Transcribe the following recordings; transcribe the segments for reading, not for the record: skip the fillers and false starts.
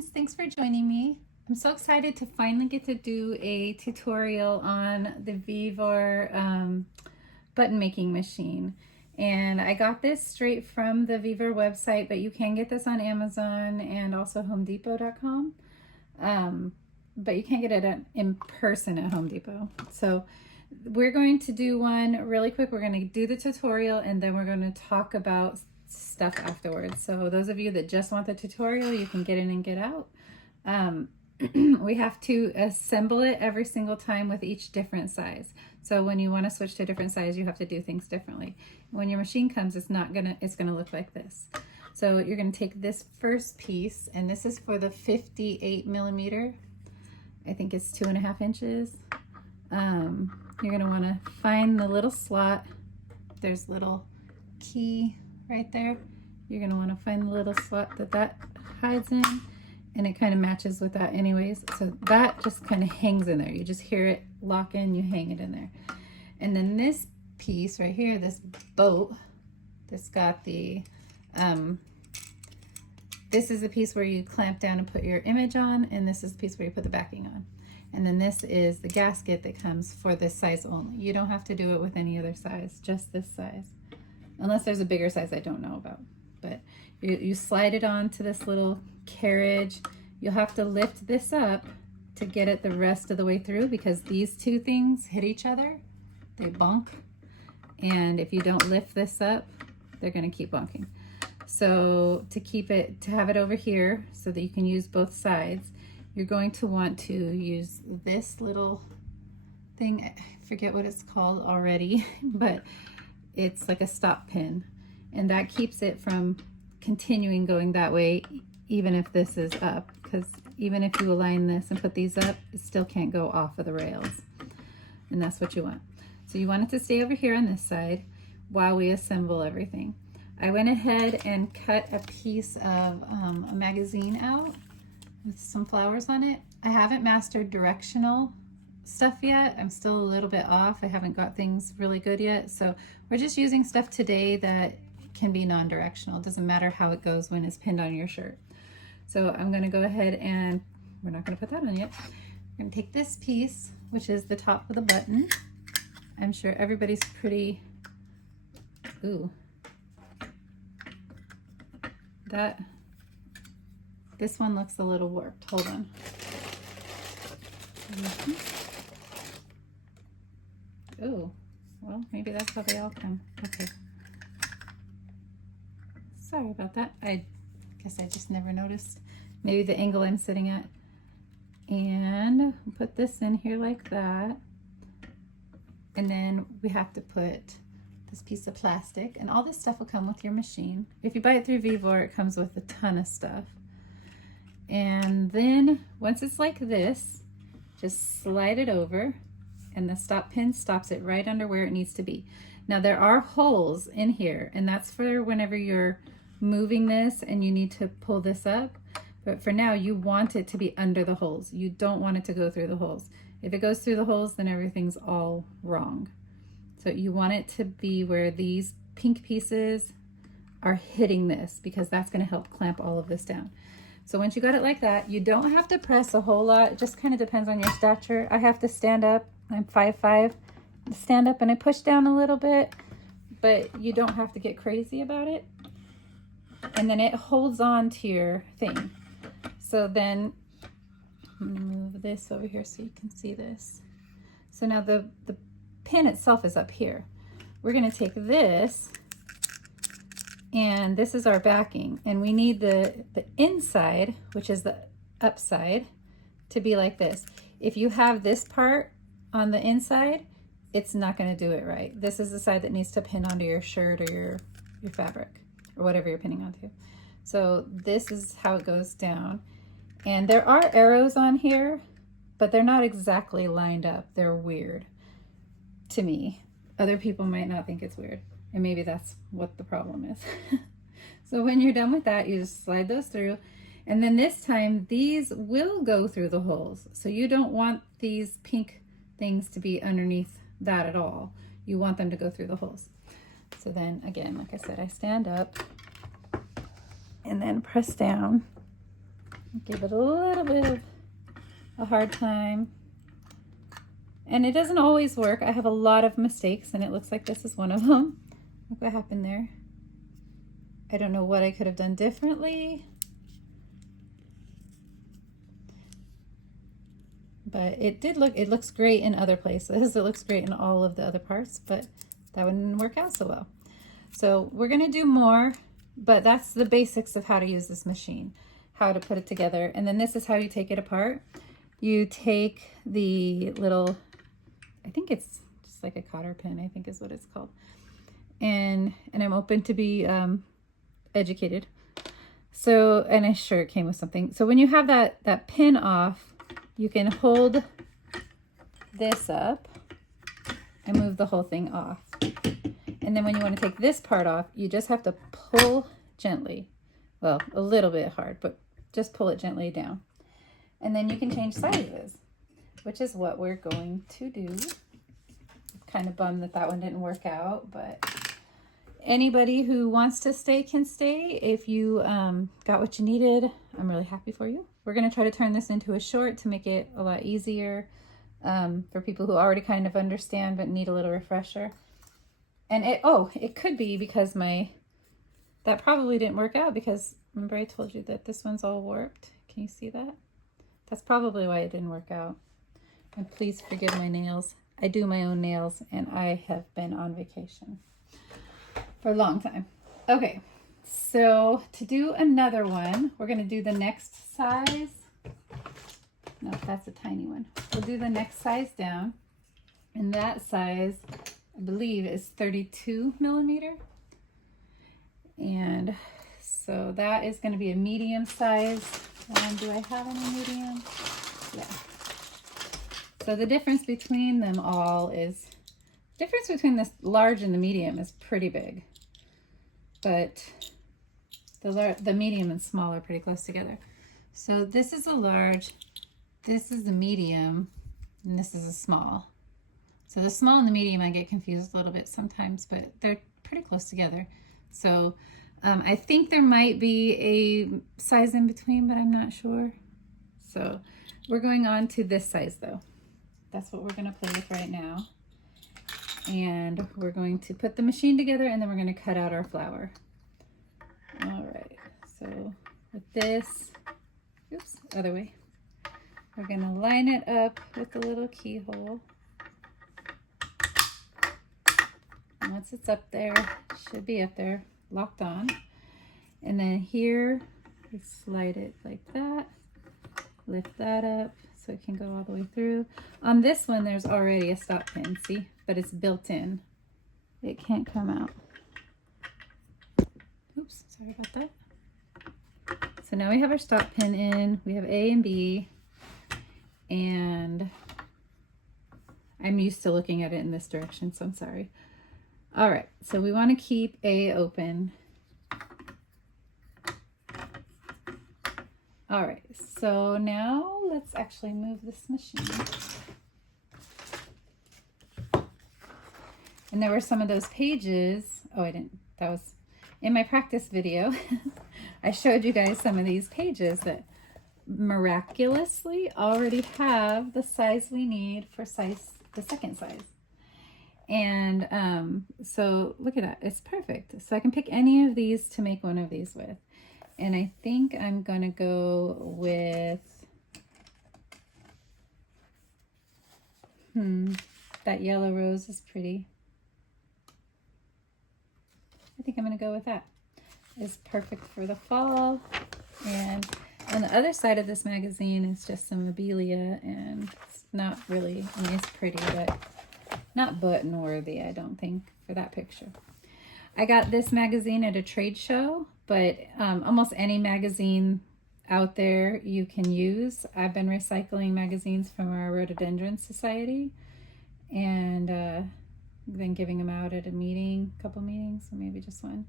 friends, thanks for joining me. I'm so excited to finally get to do a tutorial on the Vevor button making machine. And I got this straight from the Vevor website, but you can get this on Amazon and also homedepot.com. But you can't get it in person at Home Depot. So we're going to do one really quick. We're going to do the tutorial and then we're going to talk about stuff afterwards. So those of you that just want the tutorial, you can get in and get out. We have to assemble it every single time with each different size. So when you want to switch to a different size, you have to do things differently. When your machine comes, it's gonna look like this. So you're gonna take this first piece, and this is for the 58 millimeter. I think it's 2.5 inches. You're gonna want to find the little slot. There's a little key right there. You're gonna want to find the little slot that hides in, and it kind of matches with that anyways. So that just kind of hangs in there. You just hear it lock in, you hang it in there. And then this piece right here, this boat, that's got the, this is the piece where you clamp down and put your image on, and this is the piece where you put the backing on. And then this is the gasket that comes for this size only. You don't have to do it with any other size, just this size. Unless there's a bigger size I don't know about. But you slide it onto this little carriage. You'll have to lift this up to get it the rest of the way through, because these two things hit each other, they bonk. And if you don't lift this up, they're gonna keep bonking. So to have it over here so that you can use both sides, you're going to want to use this little thing. I forget what it's called already, but it's like a stop pin, and that keeps it from continuing going that way even if this is up, because even if you align this and put these up, it still can't go off of the rails, and that's what you want. So you want it to stay over here on this side while we assemble everything. I went ahead and cut a piece of a magazine out with some flowers on it. I haven't mastered directional stuff yet. I'm still a little bit off. I haven't got things really good yet. So we're just using stuff today that can be non-directional. It doesn't matter how it goes when it's pinned on your shirt. So I'm gonna go ahead and, we're not gonna put that on yet. I'm gonna take this piece, which is the top of the button. I'm sure everybody's pretty, ooh. This one looks a little warped. Hold on. Oh, well, maybe that's how they all come. Okay. Sorry about that. I guess I just never noticed. Maybe the angle I'm sitting at. And put this in here like that. And then we have to put this piece of plastic, and all this stuff will come with your machine. If you buy it through Vevor, it comes with a ton of stuff. And then once it's like this, just slide it over, and the stop pin stops it right under where it needs to be. Now there are holes in here, and that's for whenever you're moving this and you need to pull this up. But for now, you want it to be under the holes. You don't want it to go through the holes. If it goes through the holes, then everything's all wrong. So you want it to be where these pink pieces are hitting this, because that's going to help clamp all of this down. So once you got it like that, you don't have to press a whole lot. It just kind of depends on your stature. I have to stand up. I'm 5'5". Stand up and I push down a little bit, but you don't have to get crazy about it. And then it holds on to your thing. So then I'm gonna move this over here so you can see this. So now the pin itself is up here. We're going to take this, and this is our backing, and we need the inside, which is the upside, to be like this. If you have this part on the inside, it's not going to do it right. This is the side that needs to pin onto your shirt or your fabric or whatever you're pinning onto. So this is how it goes down, and there are arrows on here, but they're not exactly lined up. They're weird to me. Other people might not think it's weird, and maybe that's what the problem is. So when you're done with that, you just slide those through, and then this time these will go through the holes. So you don't want these pink things to be underneath that at all. You want them to go through the holes. So then again, like I said, I stand up and then press down Give it a little bit of a hard time. And it doesn't always work. I have a lot of mistakes, and it looks like this is one of them. Look what happened there. I don't know what I could have done differently. But it looks great in other places. It looks great in all of the other parts, but that one didn't work out so well. So we're gonna do more, but that's the basics of how to use this machine, how to put it together. And then this is how you take it apart. You take the little, I think it's just like a cotter pin, I think is what it's called. And I'm open to be educated. So, and I'm sure it came with something. So when you have that pin off, you can hold this up and move the whole thing off. And then when you want to take this part off, you just have to pull gently. Well, a little bit hard, but just pull it gently down. And then you can change sizes, which is what we're going to do. Kind of bummed that one didn't work out, but anybody who wants to stay can stay. If you got what you needed, I'm really happy for you. We're going to try to turn this into a short to make it a lot easier for people who already kind of understand but need a little refresher. And it could be because that probably didn't work out, because remember I told you that this one's all warped. Can you see that? That's probably why it didn't work out. And please forgive my nails. I do my own nails, and I have been on vacation for a long time. Okay, so to do another one, we're going to do the next size. No, that's a tiny one. We'll do the next size down, and that size, I believe, is 32 millimeter. And so that is going to be a medium size. Do I have any medium? Yeah. So the difference between them all is, difference between this large and the medium is pretty big, but the medium and small are pretty close together. So this is a large, this is the medium, and this is a small. So the small and the medium I get confused a little bit sometimes, but they're pretty close together. So I think there might be a size in between, but I'm not sure. So we're going on to this size though. That's what we're going to play with right now. And we're going to put the machine together, and then we're going to cut out our flower. All right, so with this, oops, other way. We're going to line it up with the little keyhole. And once it's up there, it should be up there, locked on. And then here, we slide it like that, lift that up so it can go all the way through. On this one, there's already a stop pin, see? But it's built in. It can't come out. Oops, sorry about that. So now we have our stop pin in. We have A and B. And I'm used to looking at it in this direction, so I'm sorry. All right, so we want to keep A open. All right, so now let's actually move this machine. And there were some of those pages. Oh, I didn't. That was in my practice video. I showed you guys some of these pages that miraculously already have the size we need for the second size. And so look at that. It's perfect. So I can pick any of these to make one of these with. And I think I'm going to go with, that yellow rose is pretty. I think I'm going to go with that. It's perfect for the fall. And on the other side of this magazine is just some lobelia, and it's not really, I mean, it's pretty, but not button worthy, I don't think, for that picture. I got this magazine at a trade show, but almost any magazine out there you can use. I've been recycling magazines from our Rhododendron Society, and been giving them out at a couple meetings, or maybe just one.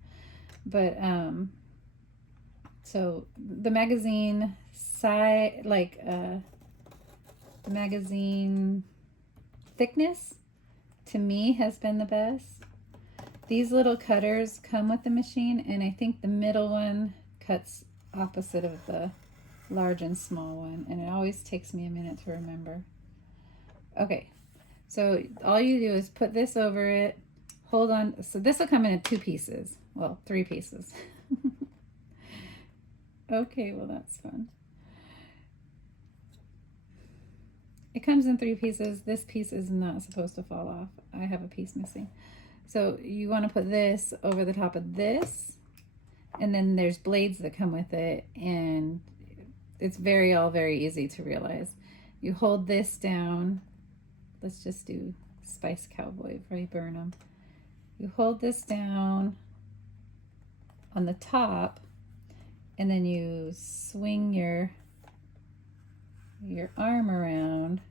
But so the magazine size, the magazine thickness to me has been the best. These little cutters come with the machine, and I think the middle one cuts opposite of the large and small one, and it always takes me a minute to remember. Okay, so all you do is put this over it, hold on. So this will come in 2 pieces, well, 3 pieces. Okay, well, that's fun. It comes in 3 pieces. This piece is not supposed to fall off. I have a piece missing. So you want to put this over the top of this, and then there's blades that come with it, and it's all very easy to realize. You hold this down. Let's just do Spice Cowboy before I burn them. You hold this down on the top, and then you swing your arm around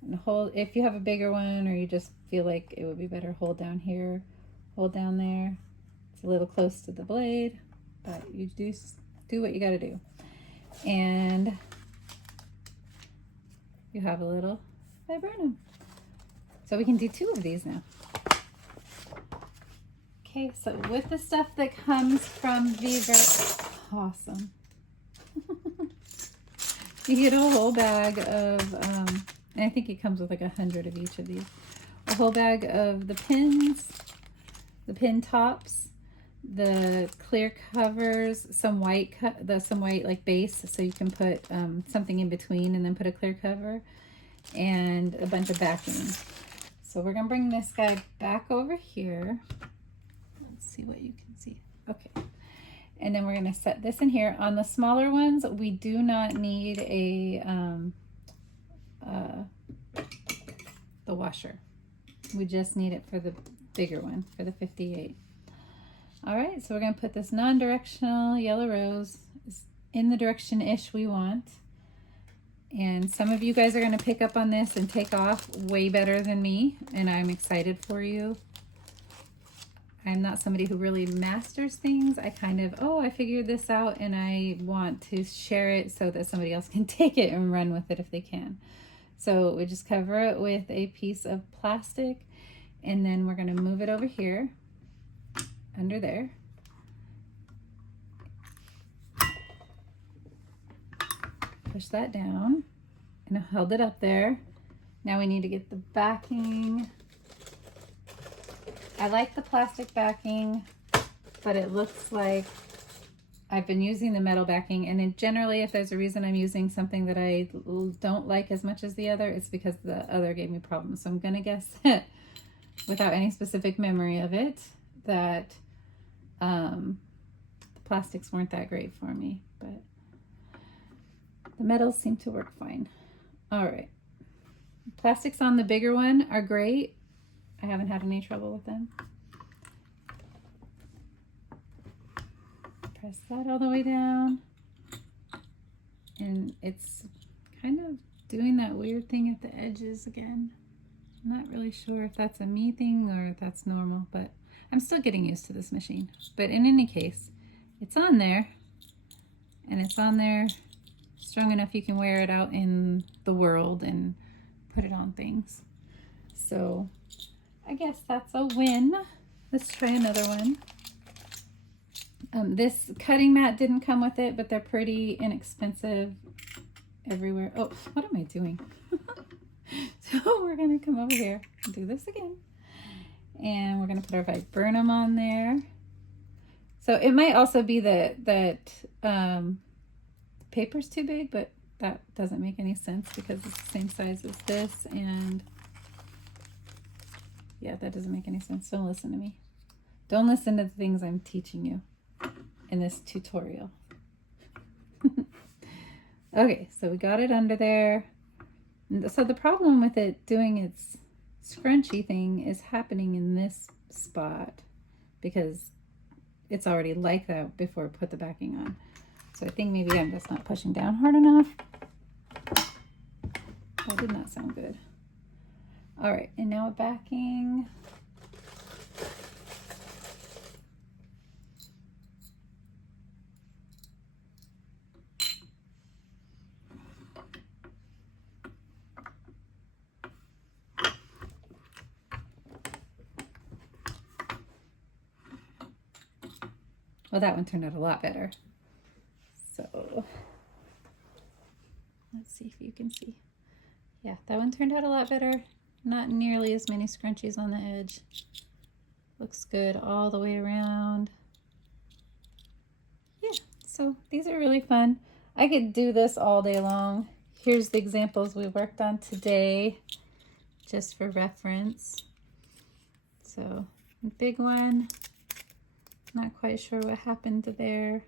and hold. If you have a bigger one, or you just feel like it would be better, hold down here, hold down there. It's a little close to the blade, but you do what you got to do. And you have a little viburnum. So we can do 2 of these now. Okay, so with the stuff that comes from Vevor, awesome. You get a whole bag of, and I think it comes with like 100 of each of these. A whole bag of the pins, the pin tops, the clear covers, some white like base, so you can put something in between and then put a clear cover, and a bunch of backing. So we're gonna bring this guy back over here. Let's see what you can see. Okay. And then we're gonna set this in here. On the smaller ones, we do not need the washer. We just need it for the bigger one, for the 58. All right, so we're gonna put this non-directional yellow rose in the direction-ish we want. And some of you guys are gonna pick up on this and take off way better than me, and I'm excited for you. I'm not somebody who really masters things. I kind of, I figured this out, and I want to share it so that somebody else can take it and run with it if they can. So we just cover it with a piece of plastic, and then we're gonna move it over here, under there. Push that down, and I held it up there. Now we need to get the backing. I like the plastic backing, but it looks like I've been using the metal backing, and then generally if there's a reason I'm using something that I don't like as much as the other, it's because the other gave me problems. So I'm gonna guess that, without any specific memory of it, that the plastics weren't that great for me, but the metals seem to work fine. All right, plastics on the bigger one are great. I haven't had any trouble with them. Press that all the way down, and it's kind of doing that weird thing at the edges again. I'm not really sure if that's a me thing or if that's normal, but I'm still getting used to this machine. But in any case, it's on there, and it's on there strong enough you can wear it out in the world and put it on things. So I guess that's a win. Let's try another one. This cutting mat didn't come with it, but they're pretty inexpensive everywhere. Oh, what am I doing? So we're gonna come over here and do this again. And we're gonna put our viburnum on there. So it might also be that paper's too big, but that doesn't make any sense because it's the same size as this, and yeah, that doesn't make any sense. Don't listen to me. Don't listen to the things I'm teaching you in this tutorial. Okay, so we got it under there. So the problem with it doing its scrunchy thing is happening in this spot because it's already like that before I put the backing on. So I think maybe I'm just not pushing down hard enough. That did not sound good. All right, and now a backing. Well, that one turned out a lot better. So let's see if you can see. Yeah, that one turned out a lot better. Not nearly as many scrunchies on the edge. Looks good all the way around. Yeah, so these are really fun. I could do this all day long. Here's the examples we worked on today, just for reference. So, big one. Not quite sure what happened there.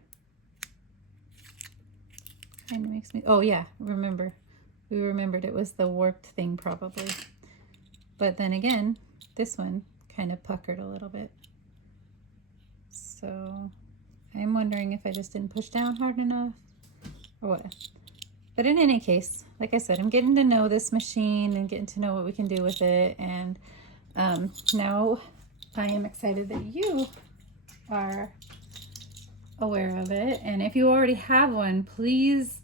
Kind of makes me, oh yeah, remember. We remembered it was the warped thing probably. But then again, this one kind of puckered a little bit. So I'm wondering if I just didn't push down hard enough or what. But in any case, like I said, I'm getting to know this machine and getting to know what we can do with it. And now I am excited that you are aware of it. And if you already have one, please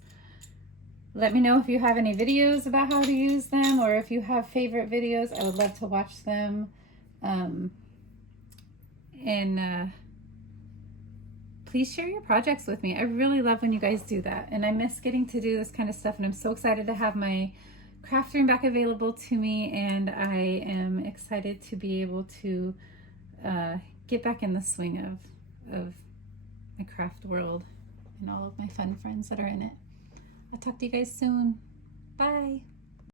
let me know if you have any videos about how to use them, or if you have favorite videos. I would love to watch them. Please share your projects with me. I really love when you guys do that. And I miss getting to do this kind of stuff. And I'm so excited to have my craft room back available to me. And I am excited to be able to get back in the swing of my craft world and all of my fun friends that are in it. I'll talk to you guys soon. Bye.